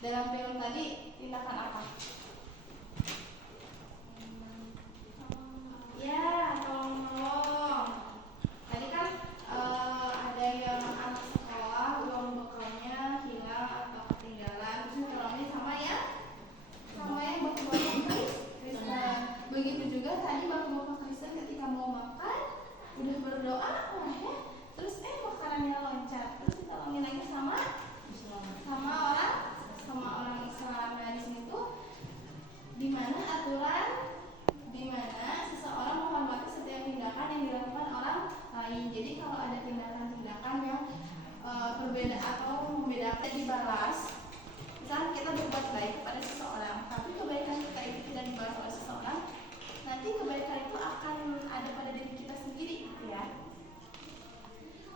Dalam film tadi tindakan apa? Ya, tolong menolong. Tadi kan ada yang anak sekolah uang bekalnya hilang atau ketinggalan, terus nolongin sama yang bapak-bapak Kristen. Begitu juga tadi bapak-bapak Kristen ketika mau makan udah berdoa, terus makanannya loncat, terus ditolongin lagi sama orang Islam. Nah di sini tuh dimana aturan, dimana seseorang menghormati setiap tindakan yang dilakukan orang lain. Jadi kalau ada tindakan-tindakan yang berbeda atau membedakan dibalas, misalnya kita berbuat baik kepada seseorang, tapi kebaikan kita itu tidak dibalas oleh seseorang, nanti kebaikan itu akan ada pada diri kita sendiri, gitu ya.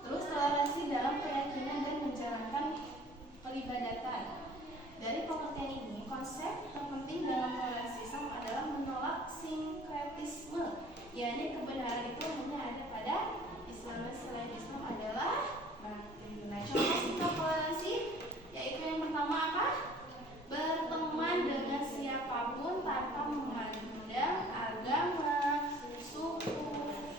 Terus toleransi dalam keyakinan dan menjalankan peribadatan. Dari pengertian ini, konsep terpenting dalam toleransi Islam adalah menolak sinkretisme, yakni kebenaran itu hanya ada pada Islam dan selain Islam adalah batil. Nah, contoh sikap toleransi yaitu yang pertama apa? Berteman dengan siapapun tanpa memandang agama, suku,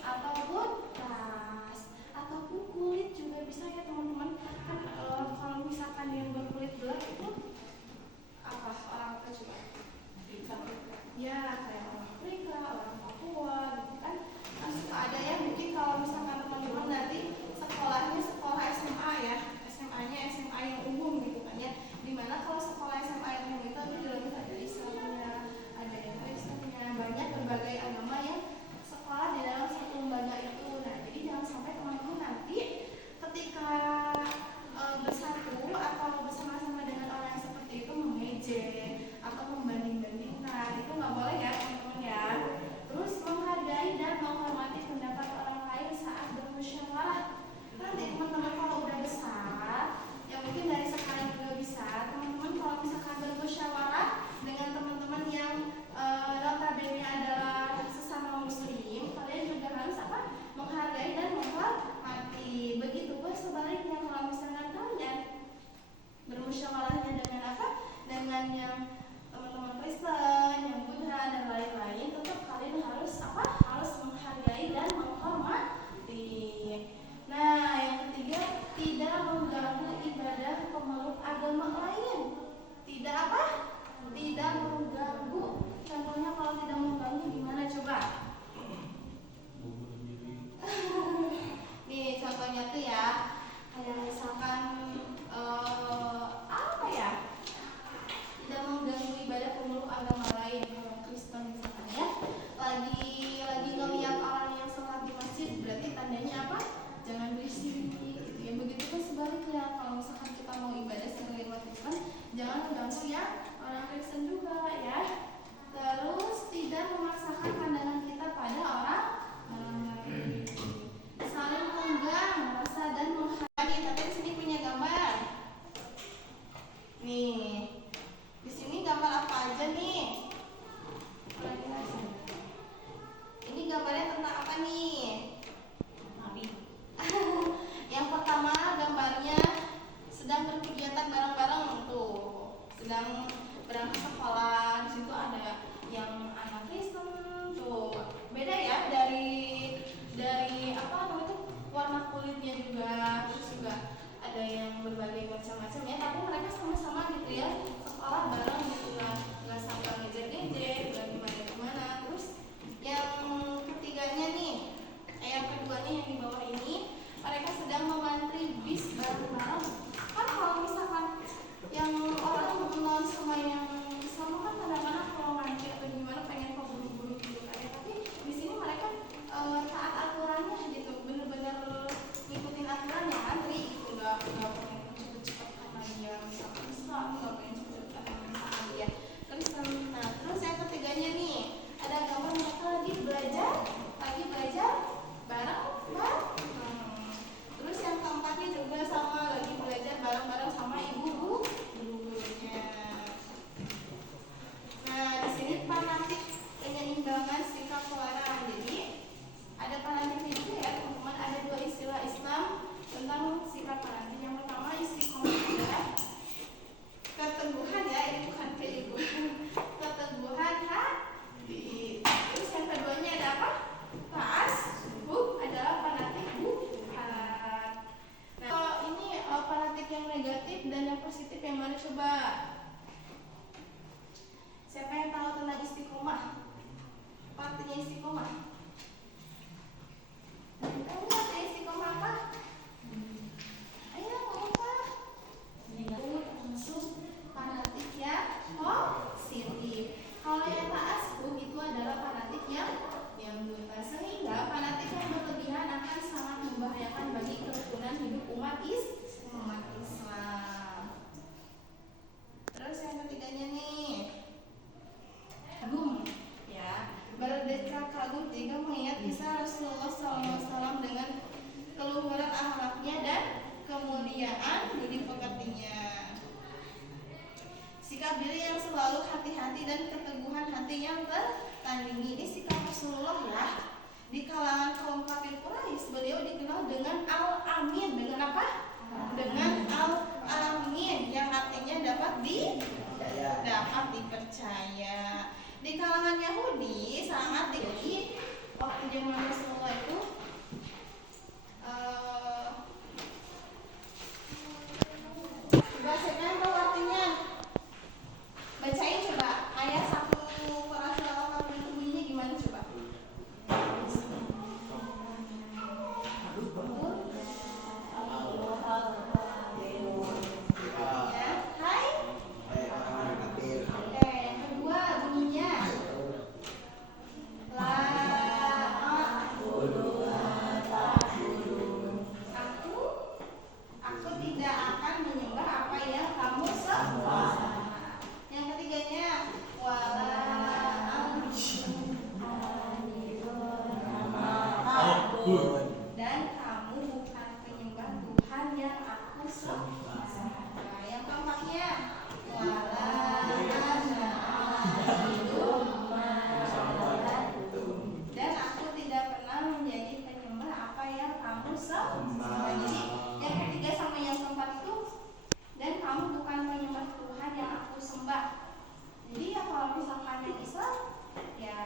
ataupun ras, ataupun kulit juga bisa ya teman-teman. Kan kalau misalkan yang berkulit gelap itu apa orang apa coba? Ya kayak orang Afrika, orang Papua gitu kan. Nah, suka ada ya, mungkin kalau misalkan teman-teman nanti sekolahnya sekolah SMA ya, SMA-nya SMA yang umum gitu kan ya. Dimana kalau sekolah SMA yang umum itu di dalamnya ada Islamnya, ada yang Kristennya, banyak berbagai agama yang sekolah di dalam satu lembaga itu. Nah jadi jangan sampai teman-teman nanti ketika bersatu atau bersama-sama dengan orang yang seperti itu mengejek atau membanding-bandingkan, itu nggak boleh ya teman-teman ya. Terus menghargai dan menghormati pendapat orang lain saat bermusyawarah. Nanti teman-teman kalau udah besar, ya mungkin dari sekarang juga bisa, teman-teman kalau misalkan bermusyawarah dengan teman-teman yang notabene adalah sesama muslim, kalian juga harus apa? Menghargai dan menghormati. Begitu pun sebaliknya kalau misalkan kalian bermusyawarahnya dengan apa? Dengan yang teman-teman Kristen, yang Buddha dan lain-lain, tetap kalian harus apa? Harus menghargai dan menghormati. Nah, yang ketiga, tidak mengganggu ibadah pemeluk agama lain. Tidak apa? Tidak mengganggu. Contohnya kalau tidak mengganggu gimana coba? Nih contohnya tuh ya, kayak misalkan apa ya? Tidak mengganggu ibadah pemeluk agama lain, orang Kristen misalkan ya. Lagi ngeliat orang yang sholat di masjid, berarti tandanya apa? Jangan berisik gitu ya. Begitu kan sebaliknya, kalau misalkan kita mau ibadah sebagai umat Kristen, jangan mengganggu ya orang Kristen juga ya. Terus tidak memaksakan pandangan kita pada orang lain. Saling menggang rasa dan menghargai. Tapi di sini punya gambar. Nih, di sini gambar apa aja nih? Ini gambarnya tentang apa nih? Yang pertama gambarnya sedang berkegiatan bareng-bareng tuh, sedang berangkat sekolah. Di situ ada yang anak Kristen tuh, beda ya dari apa namanya warna kulitnya juga, terus juga ada yang berbagai macam-macam ya, tapi mereka sama-sama gitu ya sekolah bareng gitu, nggak sampai ngejek-ngejek, nggak gimana-gimana. Terus yang ketiganya nih, yang kedua nih yang di bawah ini, mereka sedang mengantri bis bareng-bareng. Kan kalau misalkan yang orang non sama yang Islam kan kadang-kadang kalau ngantri atau gimana pengen keburu-buru gitu kan ya, tapi di sini mereka taat aturannya gitu, bener-bener ngikutin aturannya, antri gitu, nggak pengen cepet-cepet karena dia misalkan Islam, nggak pengen cepet dan yang positif yang mana coba? Siapa yang tahu tentang istiqomah? Apa artinya istiqomah? Kamu artinya istiqomah apa? Ayo apa? Masuk fanatik ya positif. Kalau yang taasub itu adalah fanatik yang buta. Sehingga fanatik yang berlebihan akan sangat membahayakan bagi kerukunan hidup umat Islam. Terus yang ketiganya nih, kagum ya, berdecak kagum jika mengingat kisah Rasulullah SAW dengan keluhuran akhlaknya dan kemuliaan budi pekertinya. Sikap diri yang selalu hati-hati dan keteguhan hati yang tertandingi. Ini sikap Rasulullah ya. Di kalangan kaum kafir Quraisy beliau dikenal dengan Al-Amin. Dengan apa? Dengan Al-Amin yang artinya dapat dipercaya. Di kalangan Yahudi sangat tinggi waktu zaman Rasulullah itu bahasanya apa artinya? Bacain coba ayat 1 Al-Qur'an bunyinya gimana coba? Ya, hai. Oke, yang kedua bunyinya Aku tidak akan menyembah apa yang kamu sembah. Yang ketiganya dan kamu bukan penyembah Tuhan yang aku sembah. Nah, yang keempatnya dan aku tidak pernah menjadi penyembah apa yang kamu sembah. Jadi yang ketiga sama yang keempat itu, dan kamu bukan penyembah Tuhan yang aku sembah. Jadi ya kalau misalkan yang Islam ya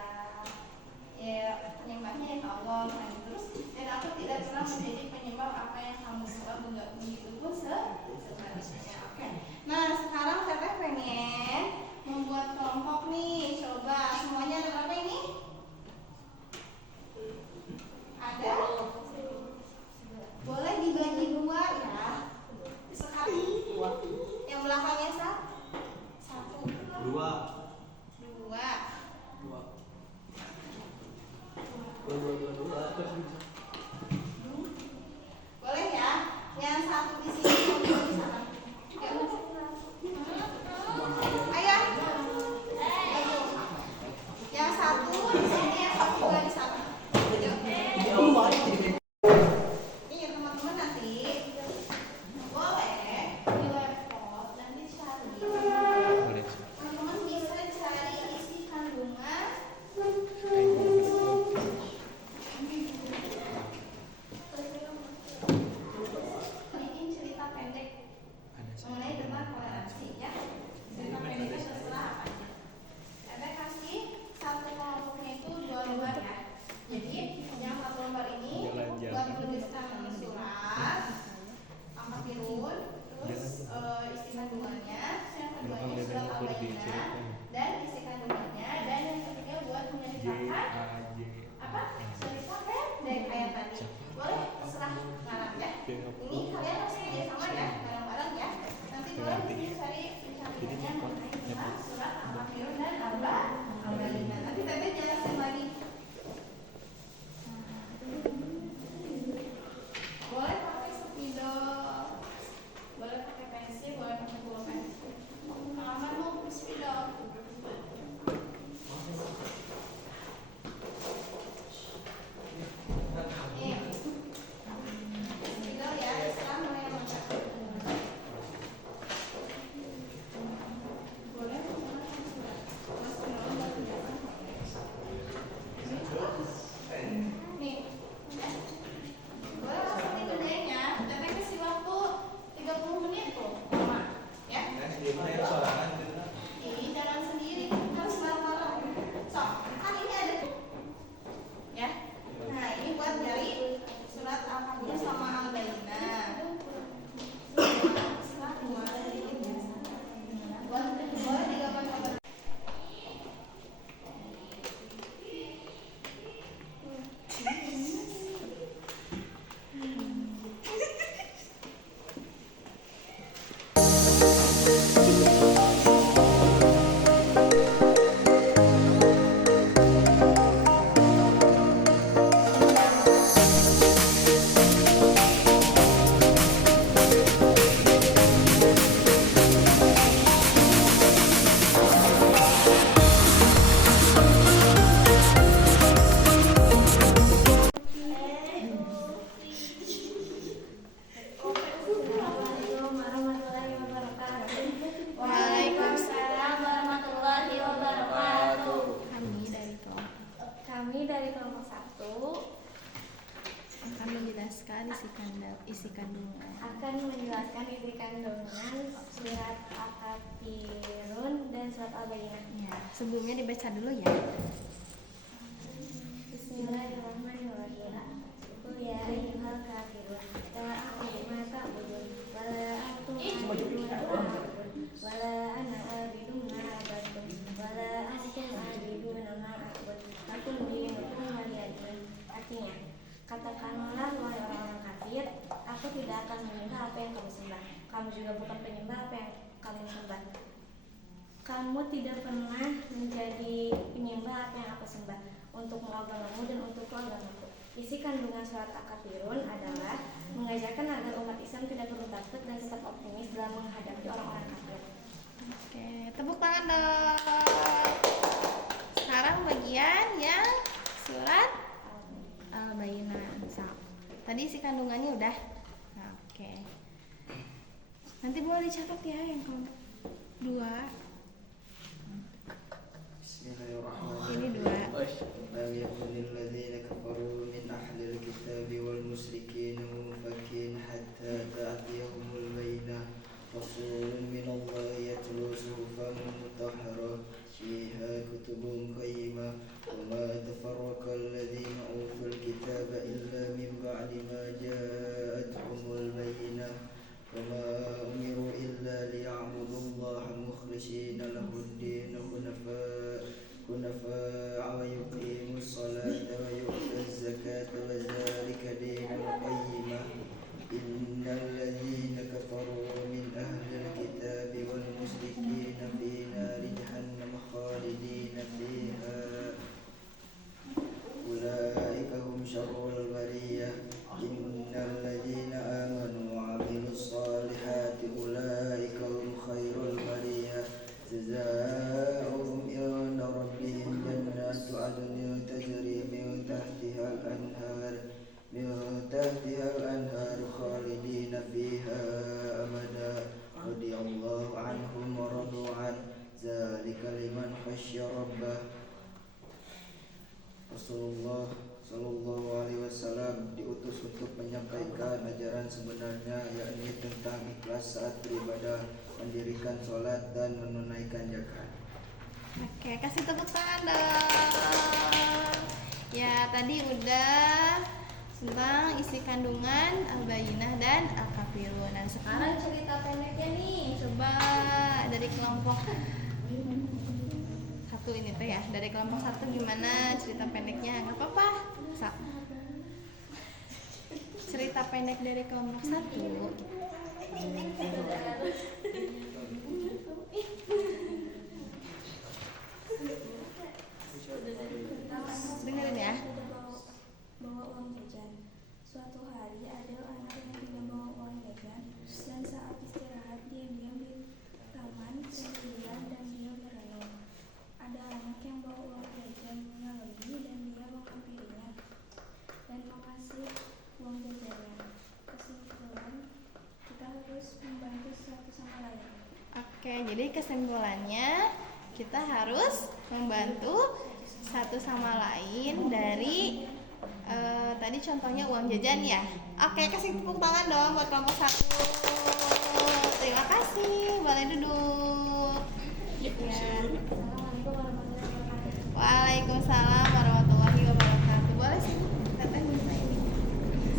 penyembahnya ya Allah kan. Terus dan aku tidak pernah menjadi penyembah apa yang kamu sembah, begitu pun sebaliknya. Oke. Nah sekarang Teteh pengen membuat kelompok nih. Coba semuanya ada berapa ini? Ada? Boleh dibagi dua ya. Sekali. Yang belakangnya satu. Dua. Boleh ya? Yang satu di sini, yang dua di sana. Ayo. Yang satu di sini, yang satu juga di sana. Ini teman-teman nanti boleh di laptop dan dicari. Teman-teman bisa cari isi kandungan bikin cerita pendek mengenai tentang toleransi ya. Cerita pendeknya terserah apa aja. Ada kasih satu kelompoknya itu 2 lembar ya. Jadi yang 1 lembar ini buat menuliskan surat angka pirun, terus isi kandungannya, yang keduanya surat al-Bayyinah dan isi kandungannya, dan yang ketiga buat menceritakan apa? Cerita pendek kayak tadi. Boleh terserah ngarang ya. Ini kalian harus kerja sama ya, bareng-bareng ya. Nanti boleh disini cari kandungannya mengenai tentang surat al-Pirun dan al-Bayyinah. Nanti Teteh jelasin lagi. Boleh pakai spidol, boleh pakai pensil, boleh pakai pulpen. Halaman mau spidol. Spidol ya, terserah mau yang mana. Boleh nih. Boleh langsung dikerjain ya. Teteh kasih waktu 30 menit tuh, Mama. Ya. Ini jangan sendiri, harus bareng-bareng. So, kan ini ada ya. Nah, ini buat dari surat Al-Fatihah sama Al-Bayyinah. Setelah isi kandungan. Akan menjelaskan isi kandungan surat Al-Kafirun dan surat Al-Bayyinah. Ya, sebelumnya dibaca dulu ya. Bismillahirrahmanirrahim. Qul ya ayyuhal kafirun la a'budu ma ta'budun wa la antum a'buduna ma a'budu wa la ana a'budu ma a'badtum wa la antum a'buduna ma a'budu lakum dinukum waliyadin. Artinya, katakanlah wahai orang-orang kafir, aku tidak akan menyembah apa yang kamu sembah. Kamu juga bukan penyembah apa yang kalian sembah. Kamu tidak pernah menjadi penyembah apa yang aku sembah. Untukmu agamamu dan untukku agamaku. Isi kandungan surat Al-Kafirun adalah mengajarkan agar umat Islam tidak perlu takut dan tetap optimis dalam menghadapi orang-orang kafir. Oke, tepuk tangan dong. Sekarang bagian yang surat Al-Bayyinah. Tadi isi kandungannya udah. Nah, oke. Nanti boleh dicatat ya yang kelompok 2. Ini 2. لم يكن الذين كفروا من أهل الكتاب والمشركين منفكين حتى تأتيهم البينة رسول من الله يتلو صحفا مطهرة فيها كتب قيمة وما تفرق الذين أوتوا الكتاب إلا من بعد ما جاءتهم البينة وما أمروا إلا ليعبدوا الله مخلصين له الدين حنفاء ويقيموا الصلاة ويؤتوا الزكاة وذلك دين القيمة إن الذين كفروا من أهل الكتاب والمشركين في نار جهنم خالدين فيها أولئك هم شر البرية إن الذين آمنوا وعملوا الصالحات أولئك هم خير البرية جزاؤهم عند ربهم جنات عدن تجري من تحتها الأنهار خالدين فيها أبدا رضي الله عنهم ورضوا عنه ذلك لمن خشي ربه. Rasulullah Shallallahu Alaihi Wasallam diutus untuk menyampaikan ajaran sebenarnya, yakni tentang ikhlas saat beribadah, mendirikan sholat dan menunaikan zakat. Oke, kasih tepuk tangan dong. Ya, tadi udah tentang isi kandungan Al-Bayyinah dan Al-Kafirun. Nah, sekarang cerita pendeknya nih. Coba dari kelompok 1 ini tuh ya. Dari kelompok 1 gimana cerita pendeknya? Gak apa-apa. Cerita pendek dari kelompok 1. Dengerin ya. Bawa uang jajan. Suatu hari ada anak yang tidak bawa uang jajan, dan saat istirahat dia diam di taman sendirian dan dia merenung. Ada anak yang bawa uang jajannya lebih dan dia menghampirinya dan mengasih uang jajannya. Kesimpulan, kita harus membantu satu sama lain. Oke, jadi kesimpulannya kita harus membantu satu sama lain dari tadi contohnya uang jajan ya. Oke, kasih tepuk tangan dong buat kelompok 1. Terima kasih, boleh duduk ya. Waalaikumsalam warahmatullahi wabarakatuh. Boleh sih, teteh minta ini.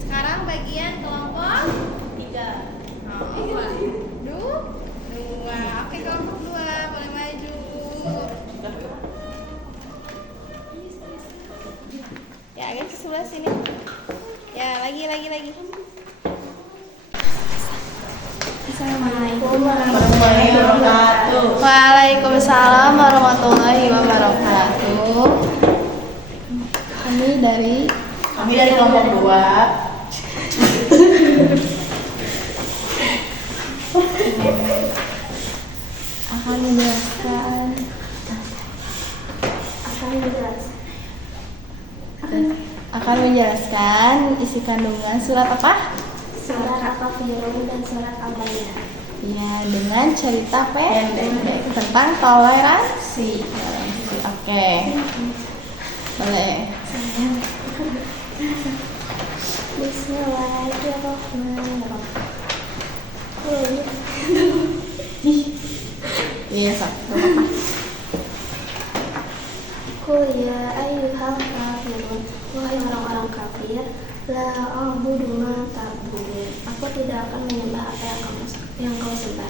Sekarang bagian kelompok 3. 2. Oke, kelompok 2 boleh maju. Ya, agak ke sebelah sini. Ya, lagi. Assalamualaikum warahmatullahi wabarakatuh. Waalaikumsalam warahmatullahi wabarakatuh. Kami dari kelompok 2. akan menjelaskan isi kandungan surat apa? Surat Al-Kafirun dan surat Al-Bayyinah. Ya, dengan cerita pendek tentang toleransi. Oke. Boleh. Bismillahirrahmanirrahim. Iya, satu. Qul ya ayyuhal kafirun, wahai orang-orang kafir, la a'budu ma ta'budun. Aku tidak akan menyembah apa yang kau sembah.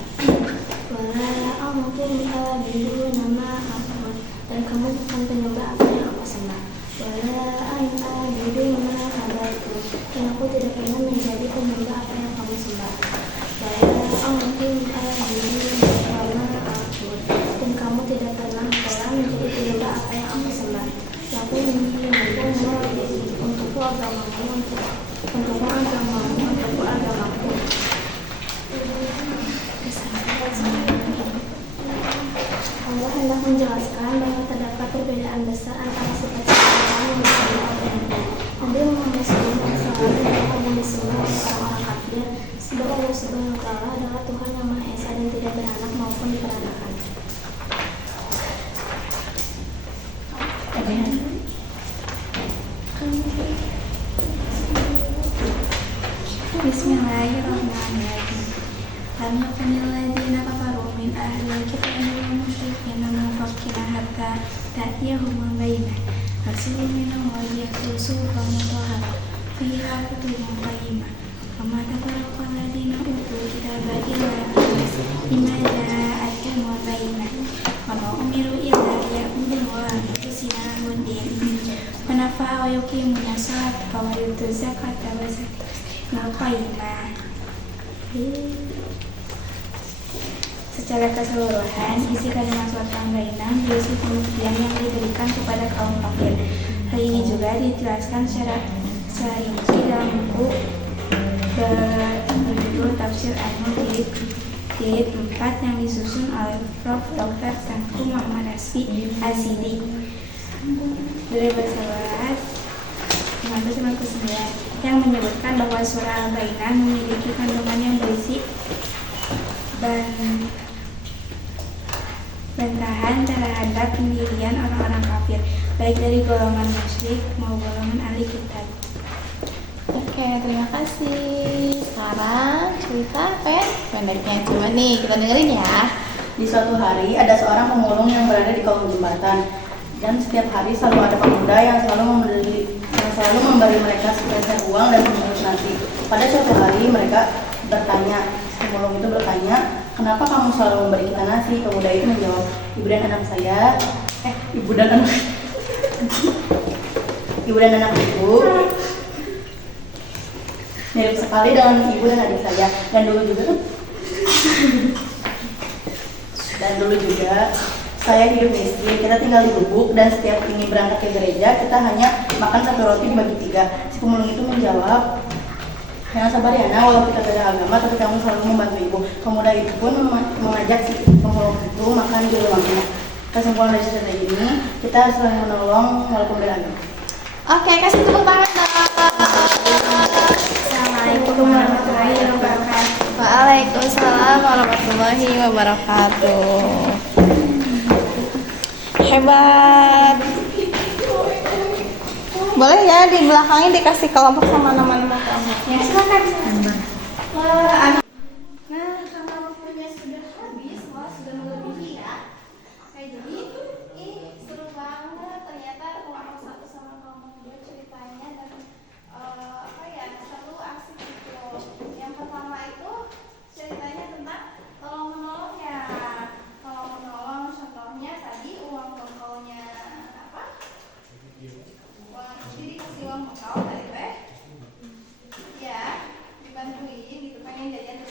Wala antum a'budu ma a'bud, dan kamu bukan penyembah apa yang aku sembah. Wala ana a'budu ma abadtu, dan aku tidak pernah menjadi penyembah apa yang kamu sembah. Wala antum a'budu ma a'bud, dan kamu tidak pernah pula menjadi penyembah apa yang aku sembah. Aku untukku agamamu, untukku agamamu, untukku agamaku. Allah hendak menjelaskan bahwa terdapat perbedaan besar antara sifat-sifat Tuhan yang disembah oleh Nabi Muhammad SAW dan disembah oleh orang-orang kafir. Sebab Allah Subhanahu wa Ta'ala adalah Tuhan yang Maha Esa dan tidak beranak maupun diperanakan. Bismillahirrahmanirrahim. Lam yakunil ladzina kafaru min ahlil kitabi wal musyrikina munfakkina hatta ta'tiyahumul bayyinah. Rasulun minallahi yatlu suhufan mutahharah fiha kutubun qayyimah. Wa ma tafarraqa alladzina utul kitaba illa bima ja'atuhumul bayyinah. Wa ma umiru illa liya'budullaha mukhlisina lahu ad-din. Wa nafa'a wa yuqimuna sholata wa yu'tu zakata wa Secara keseluruhan, isi kalimat surat Al-Bayyinah berisi pembuktian yang diberikan kepada kaum kafir. Hal ini juga dijelaskan secara rinci dalam buku berjudul Tafsir An-Nur jilid 4 yang disusun oleh Prof. Dr. Tengku Muhammad Hasbi Azidi. Dari bahasa 1999 yang menyebutkan bahwa surah Al-Bayyinah memiliki kandungan yang berisi bantahan terhadap pendirian orang-orang kafir, baik dari golongan musyrik maupun golongan ahli kitab. Oke, terima kasih. Sekarang cerita pendeknya coba nih kita dengerin ya. Di suatu hari ada seorang pemulung yang berada di kolong jembatan, dan setiap hari selalu ada pemuda yang selalu memberi mereka sepeser uang dan membungkus nasi. Pada suatu hari pemulung itu bertanya, kenapa kamu selalu memberi kita nasi? Pemuda itu menjawab, ibu dan anak ibu mirip sekali dengan ibu dan adik saya, dan dulu juga saya hidup miskin. Kita tinggal di gubuk, dan setiap ingin berangkat ke gereja kita hanya makan satu roti dibagi 3. Si pemulung itu menjawab, jangan sabar ya nak, walau kita beda agama tapi kamu selalu membantu ibu. Pemuda itu pun mengajak si pemulung itu makan di rumahnya. Kesimpulan dari cerita ini, kita harus saling menolong walaupun beda agama. Oke, kasih tepuk tangan dong. Assalamualaikum warahmatullahi wabarakatuh. Waalaikumsalam warahmatullahi wabarakatuh. Hebat. Boleh ya di belakangnya dikasih kelompok sama nama-nama kelompoknya. Silakan. Nah, karena waktunya sudah habis, sudah melebihi ya. Oke, jadi seru banget ternyata kelompok 1 sama kelompok 2 ceritanya, dan seru asik gitu. Yang pertama itu ceritanya tentang tolong menolong ya. Tolong menolong, contohnya tadi uang bekalnya apa? Jadi dikasih uang bekal tadi teh. Ya, dibantuin gitu, pengen jajan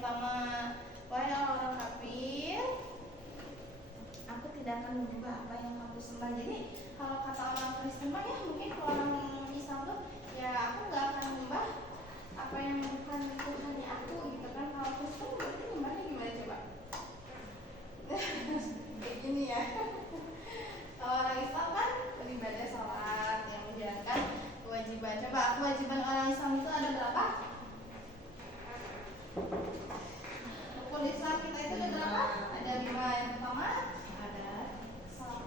pertama, wahai orang kafir, aku tidak akan mengubah apa yang kamu sembah. Jadi kalau kata orang Kristen mah ya mungkin kalau orang Islam tuh ya aku nggak akan mengubah apa yang bukan Tuhannya aku gitu kan. Kalau Kristen berarti nyembahnya gimana coba? Kayak gini ya. Kalau orang Islam kan beribadah sholat yang menjalankan kewajiban. Coba kewajiban orang Islam itu ada berapa? Rukun Islam kita itu ada berapa? Ada 5. Yang pertama ada salat,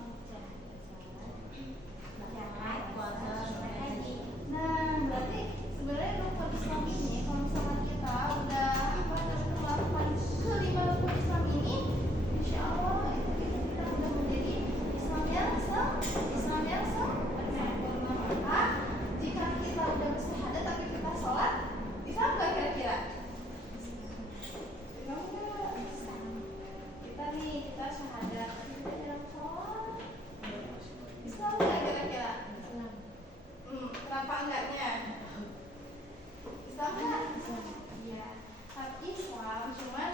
nah berarti sebenarnya rukun Islam ini kalau misalkan kita udah melakukan kelima rukun Islam ini, insya Allah itu kita udah menjadi Islam yang sempurna. Maka jika kita udah bersyahadat tapi kita sholat, Islam nggak kira-kira? Islam nggak. Kita syahadat tapi kita tidak sholat, Islam nggak kira-kira? Kenapa enggaknya? Islam kan? Iya. Tapi Islam cuman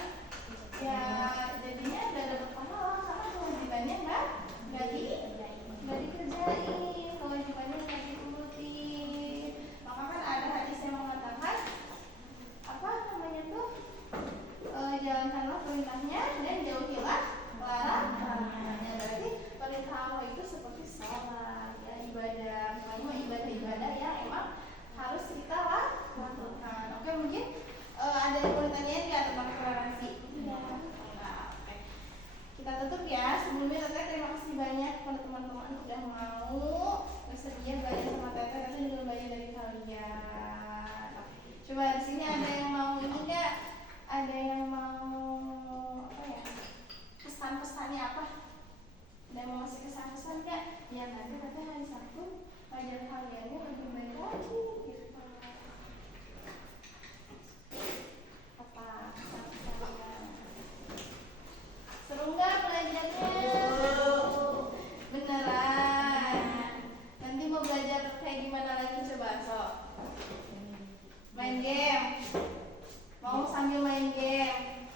ya jadinya udah dapat pahala karena kewajibannya nggak dikerjain, kewajibannya nggak dituruti. Maka kan ada hadis yang mengatakan apa namanya tuh, jalankanlah perintahnya dan jauhilah larangannya. Berarti perintah Allah itu seperti sholat, ya ibadah, makanya ibadah-ibadah yang emang harus kita lakukan. Oke, mungkin ada yang mau ditanyain nggak tentang toleransi? Iya. Nah, oke. Kita tutup ya. Sebelumnya Teteh terima kasih banyak kepada teman-teman udah mau bersedia belajar sama Teteh. Teteh juga belajar dari kalian. Oke. Coba di sini ada yang mau ini nggak? Ada yang mau apa ya? Pesan-pesannya apa? Ada yang mau ngasih kesan-pesan nggak? Ya nanti Teteh hari Sabtu belajar kaliannya lebih baik lagi gitu. Apa pesan-pesannya? Seru nggak belajarnya? Beneran? Nanti mau belajar kayak gimana lagi coba? Sok main game? Mau sambil main game?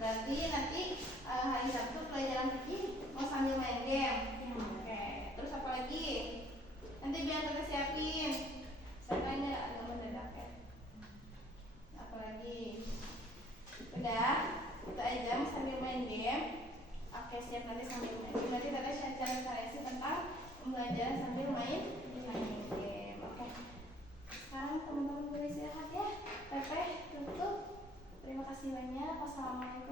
Berarti nanti hari Sabtu pelajaran fikih mau sambil main game? Oke. Terus apa lagi? Nanti biar kita siapin. Siapanya agak mendadak ya. Apa lagi? Udah? Itu aja mau sambil main game. Oke, siap nanti sambil main game. Nanti kita cari variasi tentang pembelajaran sambil main game. Oke. Sekarang teman-teman boleh istirahat ya. Teteh tutup. Terima kasih banyak. Wassalamualaikum.